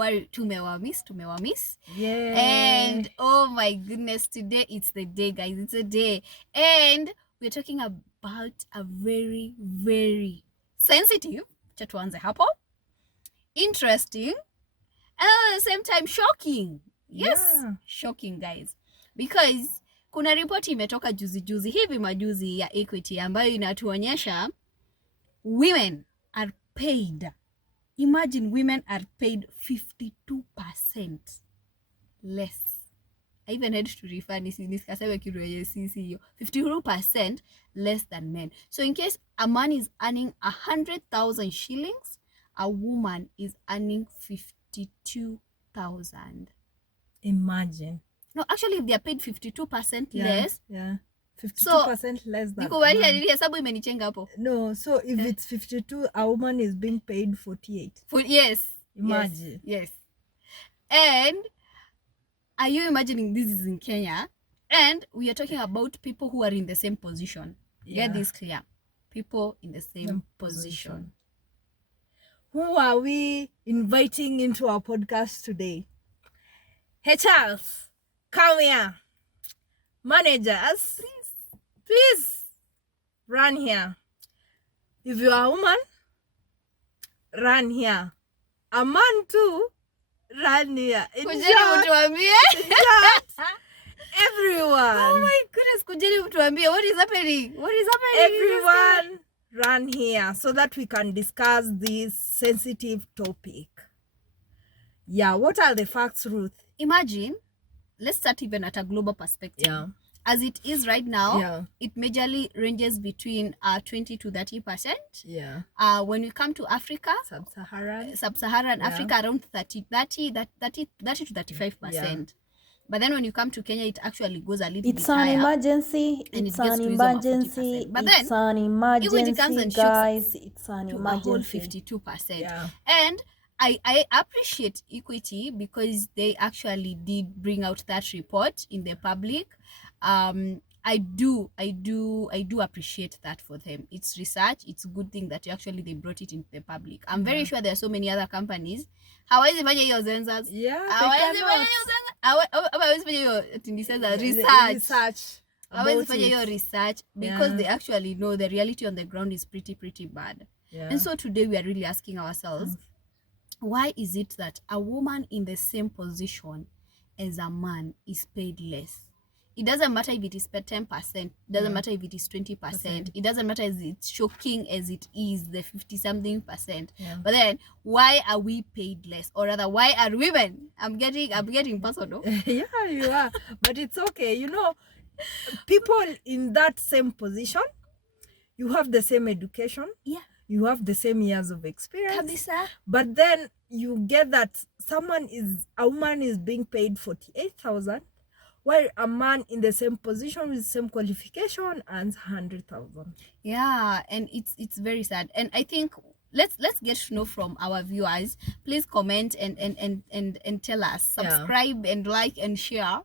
worry, tumewa-miss. Yeah. And oh my goodness, today it's the day, guys. It's a day. And we're talking about a very, very sensitive, cha tuanze hapo, interesting, and at the same time shocking. Yes, shocking, guys. Because kuna ripoti imetoka juzi hivi majuzi ya Equity ambayo inatuonyesha women are paid. Imagine women are paid 52% less. I even had to refer nisikaseme kitu yenye sisi hiyo. 52% less than men. So in case a man is earning 100,000 shillings, a woman is earning 52,000. Imagine. No, actually if they are paid 52% less. Yeah. 52% less than. Niko wali hesabu imenichenga hapo. No, so if it's 52, a woman is being paid 48. Yes. Imagine. Yes. And are you imagining this is in Kenya? And we are talking about people who are in the same position. Get this clear. People in the same position. Who are we inviting into our podcast today? Hey Charles, come here. Managers, please run here. If you are a woman, run here. A man too, run here. Kujeni mtuambie. Everyone. Oh my goodness, kujeni mtuambie. What is happening? Everyone run here so that we can discuss this sensitive topic. Yeah, what are the facts, Ruth? Imagine, let's start even at a global perspective. Yeah. As it is right now, it majorly ranges between 20 to 30%. Yeah. When we come to Africa, Sub-Saharan Africa, around 30 to 35%. Yeah. But then when you come to Kenya, it actually goes a little bit higher. It's an emergency. But then, it's an emergency, guys. It's an emergency. A whole 52%. Yeah. And I appreciate Equity because they actually did bring out that report in the public. I do appreciate that for them. It's research. It's a good thing that actually they brought it into the public. I'm very sure there are so many other companies. Hawezi fanya hiyo census. Yeah, hawezi fanya hiyo census. Hawezi fanya hiyo research. Hawezi fanya hiyo research because they actually know the reality on the ground is pretty bad. Yeah. And so today we are really asking ourselves, why is it that a woman in the same position as a man is paid less? It doesn't matter if it is 10%, it doesn't matter if it is 20%, it doesn't matter if it's shocking as it is, the 50-something%. Yeah. But then, why are we paid less? Or rather, why are women? I'm getting personal. Yeah, you are. But it's okay. You know, people in that same position, you have the same education. Yeah. You have the same years of experience. Kabisa. But then you get that a woman is being paid 48,000, while a man in the same position with the same qualification earns 100,000. Yeah, and it's very sad. And I think let's get to know from our viewers. Please comment and tell us. Subscribe and like and share,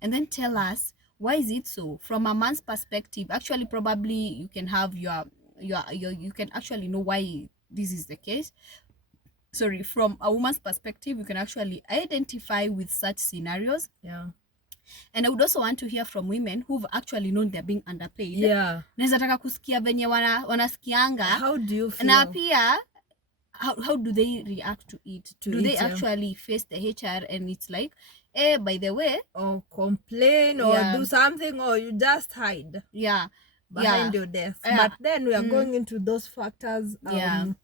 and then tell us why is it so from a man's perspective. Actually, probably you can have you can actually know why this is the case. Sorry, from a woman's perspective, you can actually identify with such scenarios. Yeah. And I would also want to hear from women who've actually known they're being underpaid. Yeah. Naweza taka kusikia venye wanasikianga. How do you feel? Na pia, how do they react to it? Do they actually face the HR and it's like, by the way, or complain or do something, or you just hide behind your desk. But then we are going into those factors as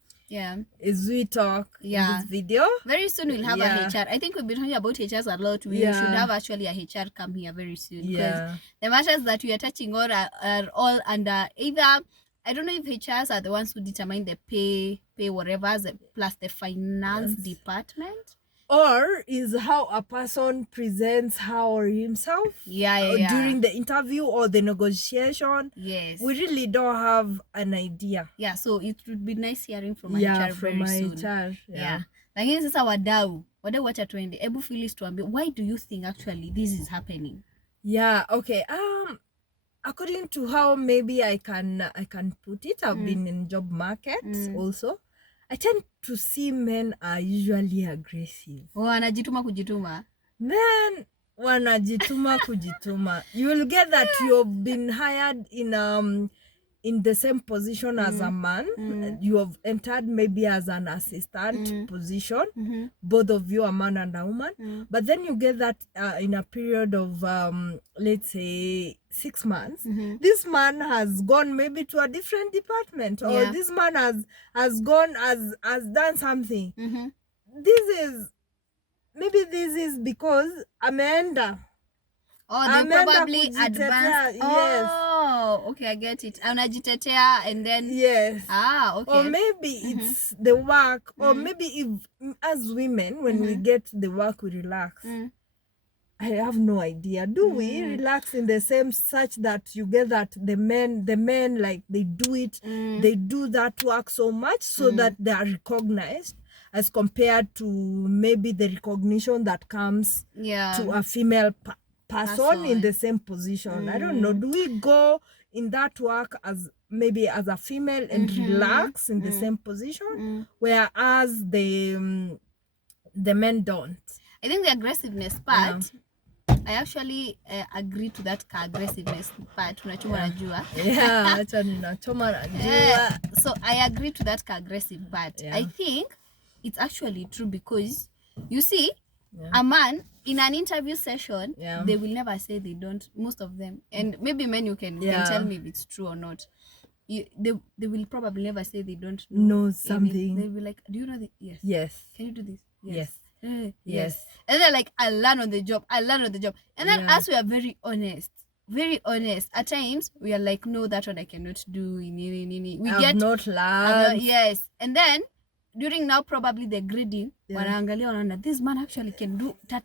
we talk in this video. Very soon we'll have a HR. I think we've been talking about HRs a lot. We should have actually a HR come here very soon. Because the matters that we are touching on are all under either, I don't know if HRs are the ones who determine the pay whatever, plus the finance department. Or is how a person presents her or himself during the interview or the negotiation. Yes. We really don't have an idea. Yeah, so it would be nice hearing from HR very soon. Yeah. Lakini sasa wadau wacha tuende. Ebu Phyllis tuambie, why do you think actually this is happening? Yeah, okay. According to how maybe I can put it, I've been in job markets also. I tend to see men are usually aggressive. Wanajituma kujituma. Men wanajituma kujituma. You will get that you've been hired in the same position as a man. You have entered maybe as an assistant position. Both of you, a man and a woman. But then you get that in a period of let's say 6 months. This man has gone maybe to a different department, or this man has gone has done something. Maybe this is because ameenda. Oh, they probably advanced. Yes. Oh, okay, I get it. Anajitetea and then. Yes. Ah, okay. Or maybe it's the work, or maybe if as women, when we get the work, we relax. I have no idea. Do we relax in the same such that you get that the men like they do it, they do that work so much so that they are recognized, as compared to maybe the recognition that comes to a female person in the same position. I don't know. Do we go in that work as maybe as a female and relax in the same position, whereas the men don't? I think the aggressiveness part. I actually agree to that aggressiveness part. Unachoma najua. Yeah, acha ninachoma najua. So I agree to that aggressive part. I think it's actually true because you see, a man in an interview session, they will never say they don't, most of them. And maybe men, you can tell me if it's true or not. They will probably never say they don't know something. They'll be like, do you know this? Yes. Yes. Can you do this? Yes. Yes. And they're like, I learn on the job. And then us, we are very honest. At times, we are like, no, that one I cannot do. We I've not learned. Yes. And then, during now probably the grading, this man actually can do ta.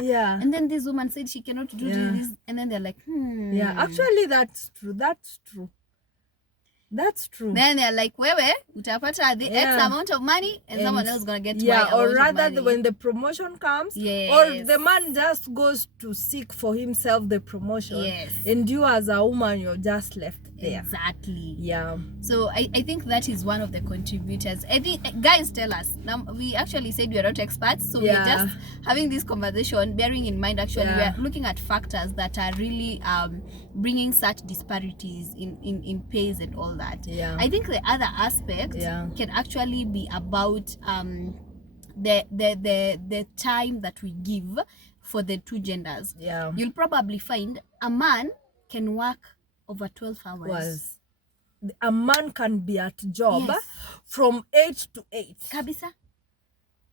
Yeah. And then this woman said she cannot do this. And then they're like, Yeah, actually that's true. Then they're like, wewe, utapata the X amount of money and someone else is going to get Y or rather of money. When the promotion comes, or the man just goes to seek for himself the promotion, and you as a woman, you're just left there. Exactly. Yeah. So I think that is one of the contributors. I think guys tell us. Now, we actually said we are not experts, so we are just having this conversation, bearing in mind actually we are looking at factors that are really bringing such disparities in pays and all that. Yeah. I think the other aspect can actually be about the time that we give for the two genders. Yeah. You'll probably find a man can work over 12 hours. A man can be at job from 8 to 8. Kabisa.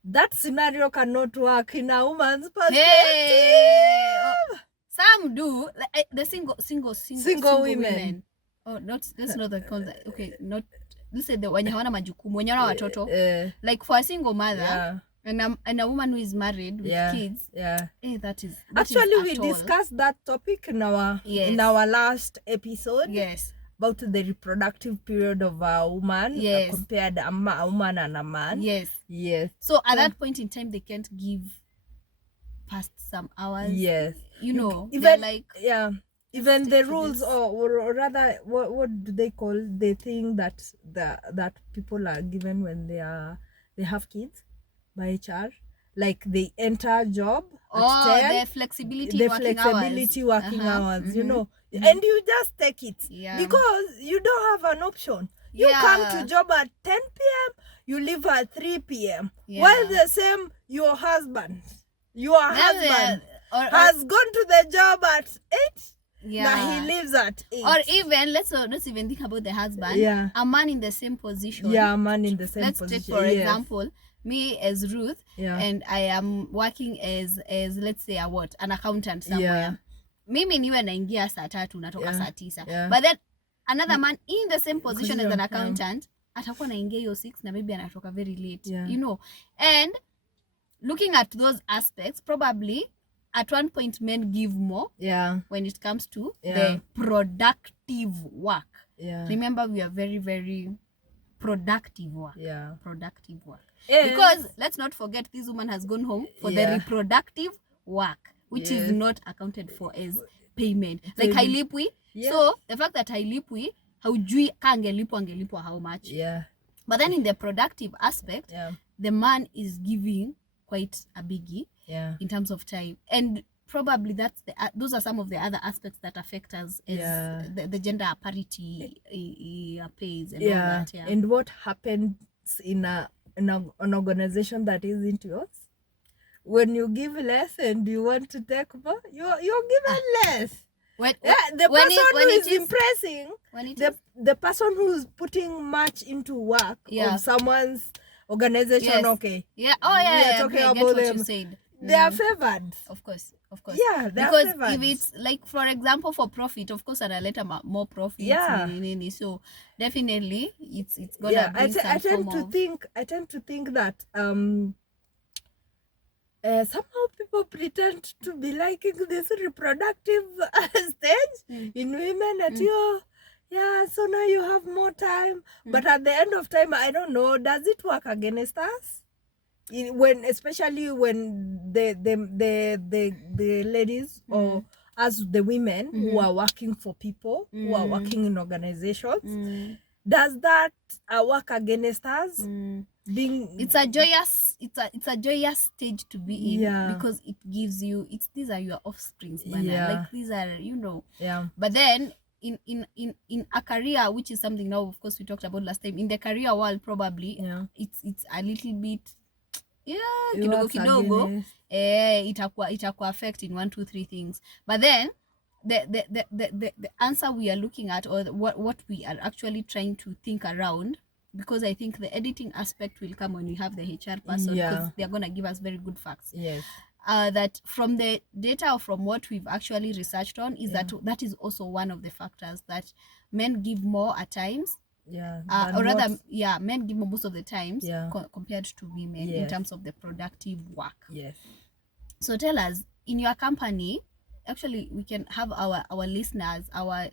That scenario cannot work in a woman's perspective. Some do, like the single women. Oh, that's not the concept. Okay, not. Let's say the wenye hawana majukumu, wenye hawana watoto. Like for a single mother and a woman who is married with kids. Yeah. That is actually we discussed that topic in our last episode. Yes. About the reproductive period of a woman compared a woman and a man. Yes. Yes. So at that point in time, they can't give past some hours. Yes. You know, even like even the rules, or rather, what do they call the thing that people are given when they have kids by HR? Like they enter a job at 10, the flexibility working hours, you know, and you just take it because you don't have an option. You come to job at 10 p.m. you leave at 3 p.m. While the same your husband has gone to the job at 8. But he lives at 8. Or even let's even think about the husband. A man in the same position. Yeah, a man in the same position. Let's take for example me as Ruth, and I am working as let's say an accountant somewhere. Mimi niwe naingia saa 3 natoka saa 9. But then another man in the same position as an accountant atakuwa naingia hiyo 6 na maybe anatoka very late. You know. And looking at those aspects, probably at one point men give more when it comes to the productive work. Remember, we are very, very productive work. Productive work. Because let's not forget, this woman has gone home for the reproductive work, which is not accounted for as payment. Like hailipwi. So the fact that hailipwi, haujui ka angelipwa how much. But then in the productive aspect, the man is giving quite a biggie in terms of time. And probably those are some of the other aspects that affect us as the gender parity pays and all that. And what happens in an organization that isn't yours? When you give less and you want to take more, you're given less. The person who is impressing, the person who's putting much into work of someone's organization, we are talking about them. They are favored. Of course. Yeah, because if it's like, for example, for profit, of course, and I let more profit. So definitely, it's gonna bring some I tend to think that somehow people pretend to be liking this reproductive stage in women that so now you have more time, but at the end of time, I don't know, does it work against us? Especially when the ladies or as the women who are working for people, who are working in organizations, does that work against us? It's a joyous stage to be in, because it gives you, these are your offsprings, like these are, but then in a career, which is something now, of course, we talked about last time, in the career world, probably it's a little bit kidogo itakuwa affect in 1, 2, 3 things. But then the answer we are looking at, or what we are actually trying to think around, because I think the editing aspect will come when we have the HR person, because they're going to give us very good facts. That from the data, or from what we've actually researched on, is that is also one of the factors that men give more at times. Or rather, men give more most of the times compared to women in terms of the productive work. So tell us, in your company, actually we can have our listeners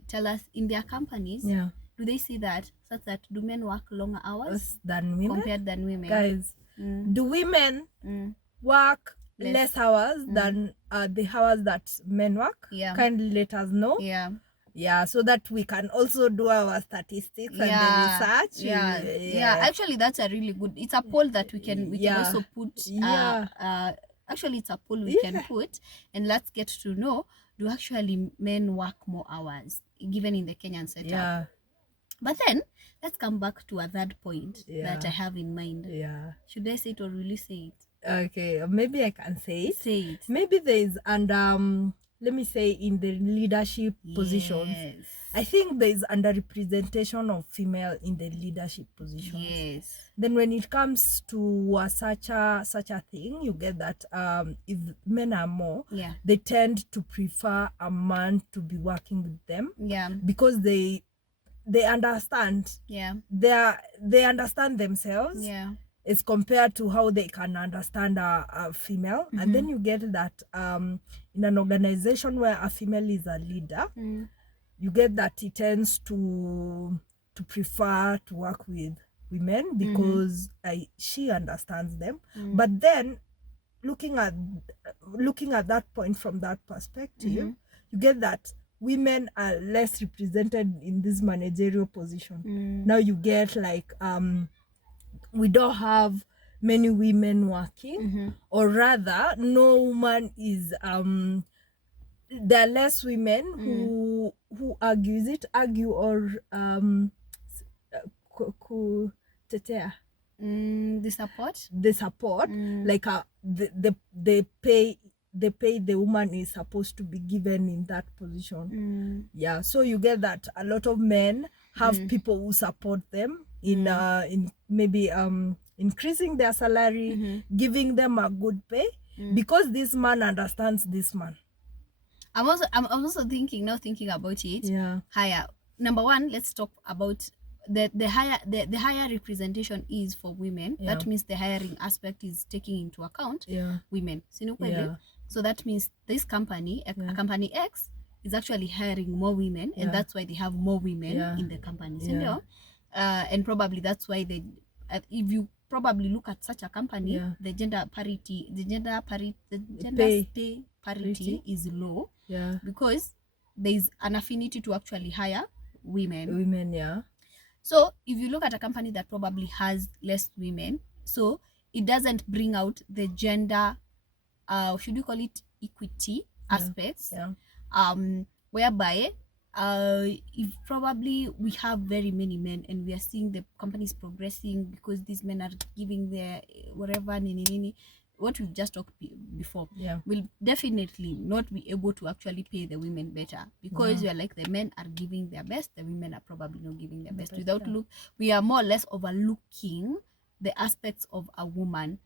tell us, in their companies, do they see that, such that do men work longer hours than women? Compared than women? Guys, do women work less hours than the hours that men work? Kindly let us know. So that we can also do our statistics and the research. Actually, that's a really good, it's a poll that we can also put. Actually, it's a poll we can put, and let's get to know, do actually men work more hours given in the Kenyan setup? But then let's come back to a third point that I have in mind. Should I say it or will you say it? Okay, maybe I can say it. Say it. Maybe there is, and let me say, in the leadership positions, I think there is underrepresentation of female in the leadership positions. Then when it comes to such a thing, you get that if men are more, they tend to prefer a man to be working with them. Because they understand. They understand themselves. As compared to how they can understand a female. And then you get that in an organization where a female is a leader, you get that it tends to prefer to work with women because she understands them. But then looking at that point from that perspective, you get that women are less represented in this managerial position. Now you get like we don't have many women working, or rather no woman is there are less women who argue or tetea the support like the pay the woman is supposed to be given in that position. So you get that a lot of men have people who support them in maybe increasing their salary, giving them a good pay, because this man understands this man. I'm also thinking about it. Higher. Number one, let's talk about the higher representation is for women. That means the hiring aspect is taking into account women. So that means this company, company X, is actually hiring more women, and that's why they have more women in the company. And probably that's why if you probably look at such a company, the gender pay parity is low, because there is an affinity to actually hire women. So if you look at a company that probably has less women, so it doesn't bring out the gender, should we call it equity aspects, whereby if probably we have very many men and we are seeing the companies progressing because these men are giving their whatever what we've just talked before, will definitely not be able to actually pay the women better, because we are like, the men are giving their best, the women are probably not giving their best. We are more or less overlooking the aspects of a woman.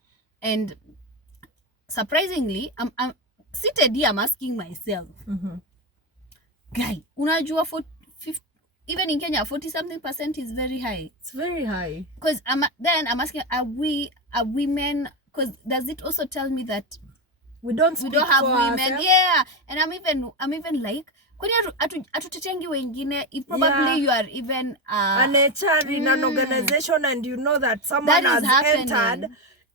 And surprisingly, I'm seated here, I'm asking myself, guy, unajua even in Kenya 40-something% is very high. It's very high. Because I'm asking, are women, because does it also tell me that we don't have women? Yeah. And I'm even like, kwani atutetengi wengine if probably you are even an HR in an organization and you know that someone has entered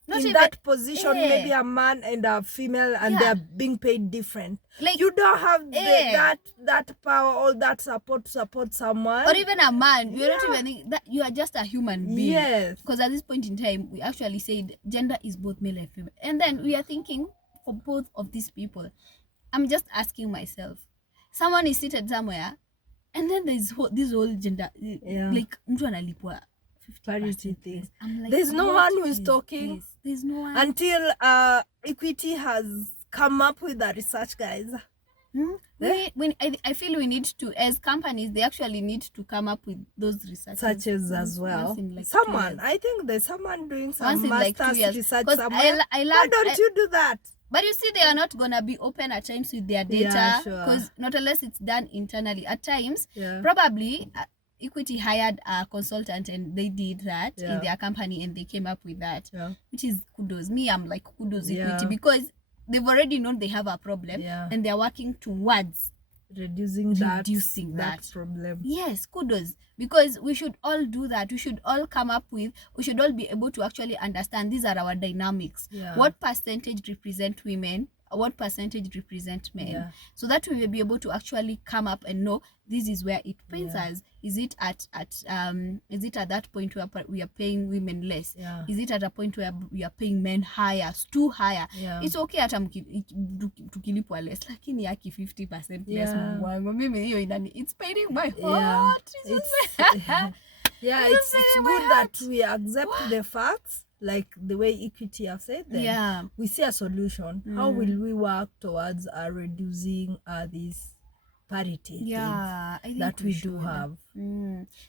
in that position, maybe a man and a female, and they're being paid different. Like, you don't have that power or that support to support someone, or even a man. You're not even that, you are just a human being. Yes. Because at this point in time, we actually said gender is both male and female, and then we are thinking for both of these people. I'm just asking myself, someone is seated somewhere, and then there's this whole gender, like mtu analipwa parity thing. Like, there's no one who is talking. There's no one until Equity has come up with the research, guys. I feel we need to, as companies, they actually need to come up with those researches as well. Like someone, I think there's someone doing some master's research somewhere. Why don't you do that? But you see, they are not gonna be open at times with their data, because not unless it's done internally. At times, probably Equity hired a consultant and they did that in their company and they came up with that, which is kudos. I'm like, kudos Equity, because they've already known they have a problem and they're working towards reducing that problem. Yes, kudos, because we should all do that. We should all come up with, we should all be able to actually understand these are our dynamics. What percentage represent women, what percentage represent men, so that we will be able to actually come up and know this is where it pains us. Is it at that point where we are paying women less? Is it at a point where we are paying men higher, too higher? It's okay at tukilipwa less, lakini yaki 50% less. Mimi hiyo it's paining my heart. It's good that we accept the facts, like the way Equity have said them. We see a solution. How will we work towards reducing this parity that we do have?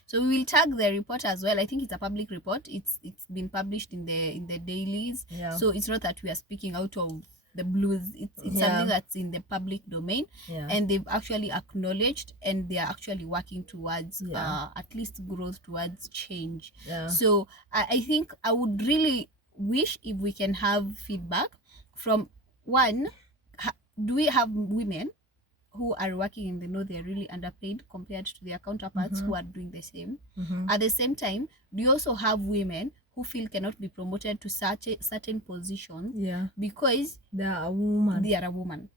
So we will tag the report as well. I think it's a public report. It's been published in the dailies. So it's not that we are speaking out of the blues. It's something that's in the public domain, and they've actually acknowledged and they are actually working towards at least growth, towards change. So I think I would really wish if we can have feedback from one, do we have women who are working and they know they're really underpaid compared to their counterparts who are doing the same? At the same time, do you also have women who feel cannot be promoted to certain positions because they are a woman?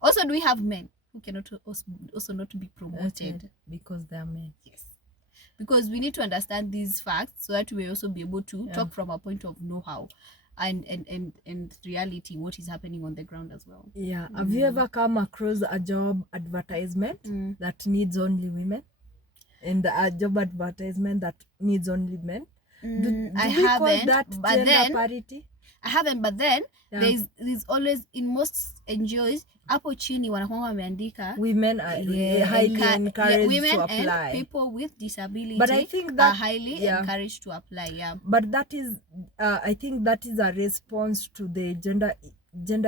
Also, do we have men who cannot also not be promoted because they are men? Yes, because we need to understand these facts so that we also be able to talk from a point of know-how and reality, what is happening on the ground as well. Have you ever come across a job advertisement that needs only women, and a job advertisement that needs only men? I haven't, that but then parity? I haven't, but then there's always, in most NGOs, hapo chini wanakuanga wameandika women are highly encouraged women to apply, and people with disability, but I think that are highly encouraged to apply. But that is I think that is a response to the gender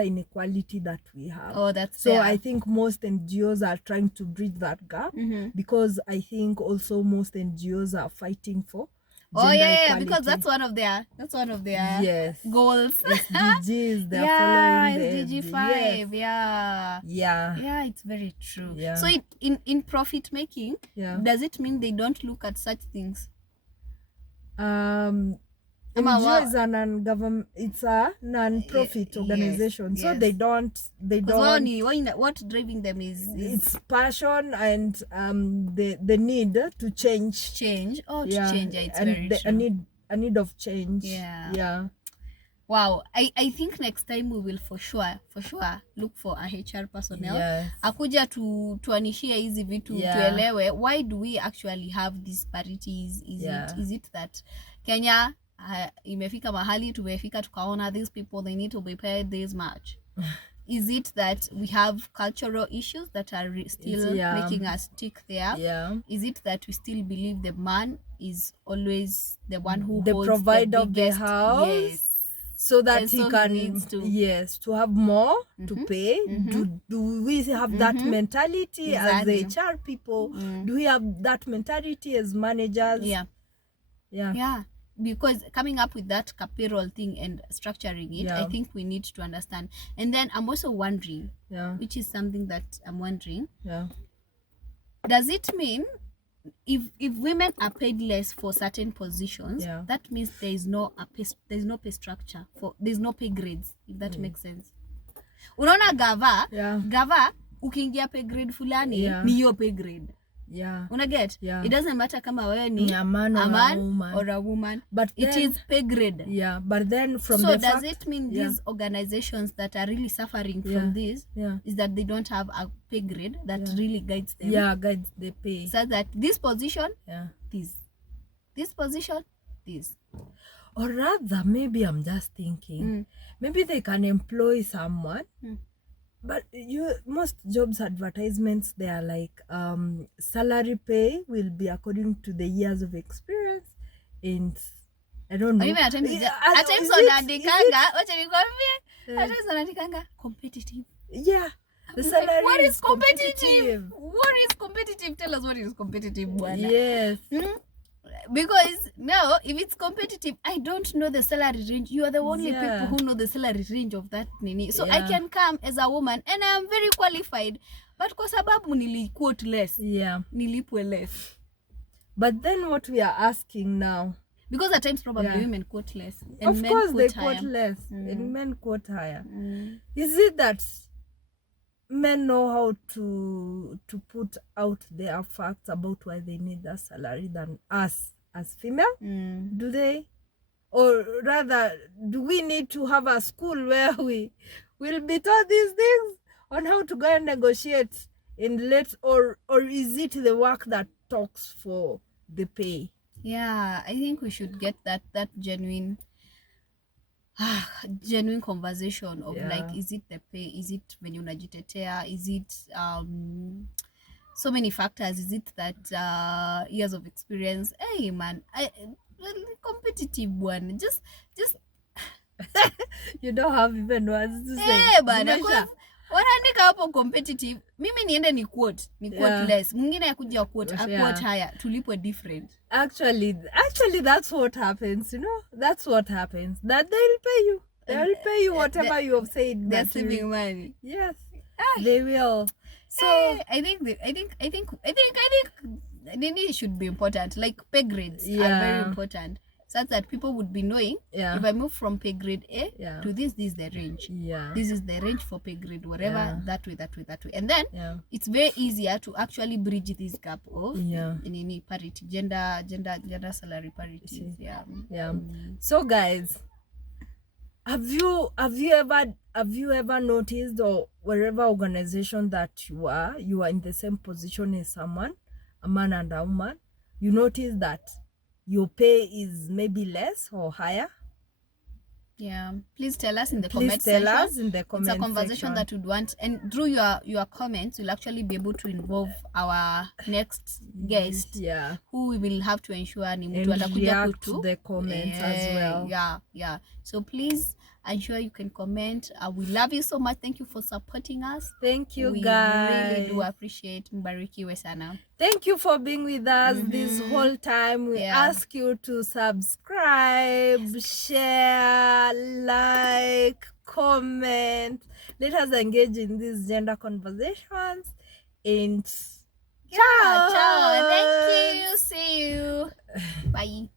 inequality that we have. That's so I think most NGOs are trying to bridge that gap, because I think also most NGOs are fighting for equality. Because that's one of their goals. SDGs, they're following the SDG 5. It's very true. So in profit making, does it mean they don't look at such things? NGO is a non-government, it's a non-profit organization. So they don't what driving them is it's passion and the need to change. It's very true. A need of change. Wow, I think next time we will for sure look for a HR personnel akuja tuanishia hizi vitu tuelewe why do we actually have disparities. Is it that Kenya imefika mahali tumefika tukaona these people they need to be paid this much? Is it that we have cultural issues that are still making us stick there? Is it that we still believe the man is always the one who the holds provider the biggest, of the house? So that he can to have more to pay. Do we have that mentality as the HR people? Do we have that mentality as managers? Because coming up with that payroll thing and structuring it, I think we need to understand. And then I'm also wondering, which is something that I'm wondering, does it mean if women are paid less for certain positions, that means there's no pay structure, there's no pay grades, if that makes sense? Unaona gava ukiingia pay grade fulani ni hiyo pay grade. Una get? It doesn't matter kama wewe ni a man or a woman, but then, it is pay grade. But then from so does it mean these organizations that are really suffering from this is that they don't have a pay grade that really guides them? Guides the pay. So that this position, this position, this. Or rather, maybe I'm just thinking, maybe they can employ someone. But most jobs advertisements, they are like salary pay will be according to the years of experience. And I don't know. Even at times competitive. The salary what is competitive? What is competitive? Tell us what is competitive, Bwana. Yes. Because now, if it's competitive, I don't know the salary range. You are the only people who know the salary range of that nini. So I can come as a woman and I am very qualified, but kwa sababu quote less. Nilipwe less. But then what we are asking now, because at times probably women quote less and of men course quote they higher. quote less and men quote higher. Is it that men know how to put out their facts about why they need that salary than us as female? Do they? Or rather, do we need to have a school where we will be taught these things on how to go and negotiate in or is it the work that talks for the pay? I think we should get that genuine conversation of like, is it the pay, is it when unajitetea, is it so many factors, is it that years of experience? Hey man, competitive one, just you don't have even words to say. Hey bana, wanaandika hapo competitive, mimi niende ni quote less, mwingine yakuja quote higher, tulipwe different. Actually that's what happens, that's what happens, that they'll pay you whatever you have said. They're saving money. Yes, they will. So I think it should be important, like pay grades are very important, such that people would be knowing if I move from pay grade A to this is the range. This is the range for pay grade, whatever, that way. And then it's very easier to actually bridge this gap of in any parity, gender salary parity. So guys, have you ever noticed, or wherever organization that you are in the same position as someone, a man and a woman, you notice that your pay is maybe less or higher? Please tell us in the comment section. It's a conversation that we'd want, and through your comments we'll actually be able to involve our next guest, who we will have to ensure ni mtu atakuja to the comments as well. So please ensure you can comment. We love you so much. Thank you for supporting us. Thank you, guys. We really do appreciate. Mbarikiwe sana. Thank you for being with us this whole time. We ask you to subscribe, share, like, comment. Let us engage in these gender conversations. And ciao. Thank you. See you. Bye.